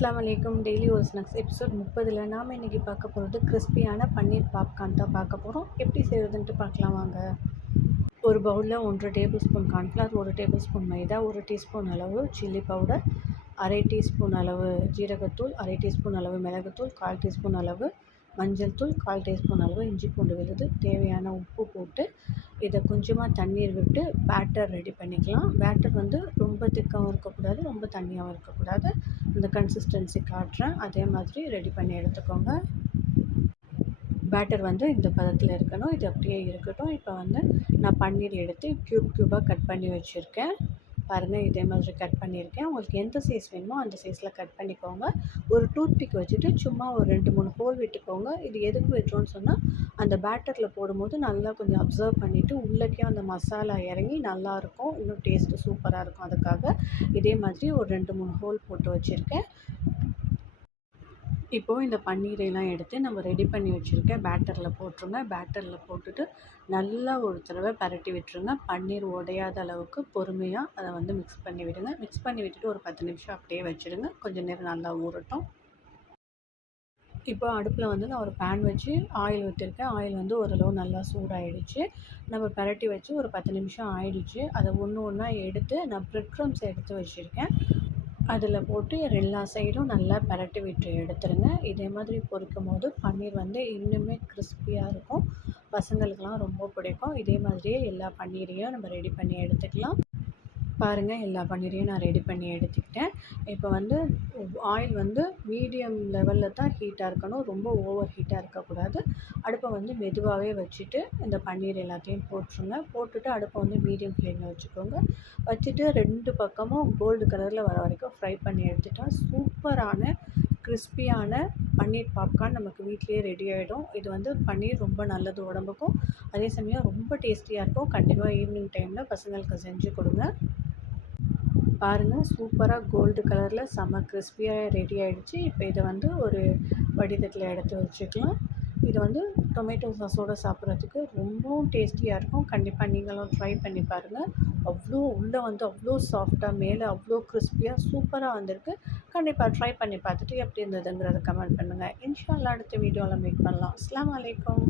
அஸ்லாம் வலைக்கம் டெய்லி ஒரு ஸ்நாக்ஸ் எபிசோட் முப்பதில் நாம் இன்றைக்கி பார்க்க போகிறது கிறிஸ்பியான பன்னீர் பாப்கார்ன் தான் பார்க்க போகிறோம் எப்படி செய்கிறதுன்ட்டு பார்க்கலாம் வாங்க. ஒரு பவுலில் ஒன்றரை டேபிள் ஸ்பூன் கார்ன்ஃப்ளவர் ஒரு டேபிள் ஸ்பூன் மைதா ஒரு டீஸ்பூன் அளவு சில்லி பவுடர் அரை டீஸ்பூன் அளவு ஜீரகத்தூள் அரை டீஸ்பூன் அளவு மிளகுத்தூள் கால் டீஸ்பூன் அளவு மஞ்சள் தூள் கால் டீஸ்பூன் அளவு இஞ்சி பூண்டு விழுது தேவையான உப்பு போட்டு இதை கொஞ்சமாக தண்ணீர் விட்டு பேட்டர் ரெடி பண்ணிக்கலாம். பேட்டர் வந்து ரொம்ப திக்காகவும் இருக்கக்கூடாது ரொம்ப தண்ணியாகவும் இருக்கக்கூடாது. அந்த கன்சிஸ்டன்சி காட்டுறேன். அதே மாதிரி ரெடி பண்ணி எடுத்துக்கோங்க. பேட்டர் வந்து இந்த பதத்தில் இருக்கணும். இது அப்படியே இருக்கட்டும். இப்போ வந்து நான் பன்னீர் எடுத்து க்யூப் க்யூபாக கட் பண்ணி வச்சுருக்கேன். பாருங்கள் இதே மாதிரி கட் பண்ணியிருக்கேன். உங்களுக்கு எந்த சைஸ் வேணுமோ அந்த சைஸில் கட் பண்ணிக்கோங்க. ஒரு டூத் பிக் வச்சுட்டு சும்மா ஒரு ரெண்டு மூணு ஹோல் விட்டுக்கோங்க. இது எதுக்கு விட்டுறோன்னு சொன்னால் அந்த பேட்டரில் போடும்போது நல்லா கொஞ்சம் அப்சர்வ் பண்ணிவிட்டு உள்ளக்கே அந்த மசாலா இறங்கி நல்லாயிருக்கும் இன்னும் டேஸ்ட்டு சூப்பராக இருக்கும் அதுக்காக. இதே மாதிரி ஒரு ரெண்டு மூணு ஹோல் போட்டு வச்சுருக்கேன். இப்போது இந்த பன்னீரைலாம் எடுத்து நம்ம ரெடி பண்ணி வச்சுருக்க பேட்டரில் போட்டுருங்க பேட்டரில் போட்டுட்டு நல்லா ஒரு தடவை பரட்டி விட்டுருங்க. பன்னீர் உடையாத அளவுக்கு பொறுமையாக அதை வந்து மிக்ஸ் பண்ணி விடுங்க. மிக்ஸ் பண்ணி விட்டுட்டு ஒரு பத்து நிமிஷம் அப்படியே வச்சுருங்க. கொஞ்சம் நேரம் நல்லா ஊறட்டும். இப்போ அடுப்பில் வந்து நான் ஒரு பேன் வச்சு ஆயில் ஊற்றிருக்கேன் ஆயில் வந்து ஓரளவு நல்லா சூடாகிடுச்சு நம்ம பரட்டி வச்சு ஒரு பத்து நிமிஷம் ஆயிடுச்சு. அதை ஒன்று ஒன்றா எடுத்து நான் ப்ரெட் க்ரம்ஸ் எடுத்து வச்சுருக்கேன். அதில் போட்டு எல்லா சைடும் நல்லா பரட்டி விட்டு எடுத்துருங்க. இதே மாதிரி பொரிக்கும் போது பன்னீர் வந்து இன்னுமே கிறிஸ்பியாக இருக்கும். பசங்களுக்கெலாம் ரொம்ப பிடிக்கும். இதே மாதிரியே எல்லா பன்னீரையும் நம்ம ரெடி பண்ணி எடுத்துக்கலாம். பாருங்கள் எல்லா பன்னீரையும் நான் ரெடி பண்ணி எடுத்துக்கிட்டேன். இப்போ வந்து ஆயில் வந்து மீடியம் லெவலில் தான் ஹீட்டாக இருக்கணும். ரொம்ப ஓவர் ஹீட்டாக இருக்கக்கூடாது. அடுப்பை வந்து மெதுவாகவே வச்சுட்டு இந்த பன்னீர் எல்லாத்தையும் போட்டுருங்க. போட்டுட்டு அடுப்பை வந்து மீடியம் ஃப்ளேமில் வச்சுக்கோங்க. வச்சுட்டு ரெண்டு பக்கமும் கோல்டு கலரில் வர வரைக்கும் ஃப்ரை பண்ணி எடுத்துட்டால் சூப்பரான கிறிஸ்பியான பன்னீர் பாப்கார்ன் நமக்கு வீட்லேயே ரெடி ஆகிடும் இது வந்து பன்னீர் ரொம்ப நல்லது உடம்புக்கும். அதே சமயம் ரொம்ப டேஸ்டியாக இருக்கும். கண்டிப்பாக ஈவினிங் டைமில் பசங்களுக்கு செஞ்சு கொடுங்க. பாருங்கள் சூப்பராக கோல்டு கலரில் செம்ம கிறிஸ்பியாக ரெடி ஆகிடுச்சு இப்போ இதை வந்து ஒரு வடிதட்டில் எடுத்து வச்சுக்கலாம். இது வந்து டொமேட்டோ சாஸோடு சாப்பிட்றதுக்கு ரொம்பவும் டேஸ்டியாக இருக்கும். கண்டிப்பாக நீங்களும் ட்ரை பண்ணி பாருங்கள் அவ்வளோ உள்ளே வந்து அவ்வளோ சாஃப்டாக மேலே அவ்வளோ கிறிஸ்பியாக சூப்பராக வந்திருக்கு. கண்டிப்பாக ட்ரை பண்ணி பார்த்துட்டு எப்படி இருந்ததுங்கிறத கமெண்ட் பண்ணுங்கள் இன்ஷால்லாம் அடுத்த வீடியோவில் மீட் பண்ணலாம். அஸ்லாம் வலைக்கம்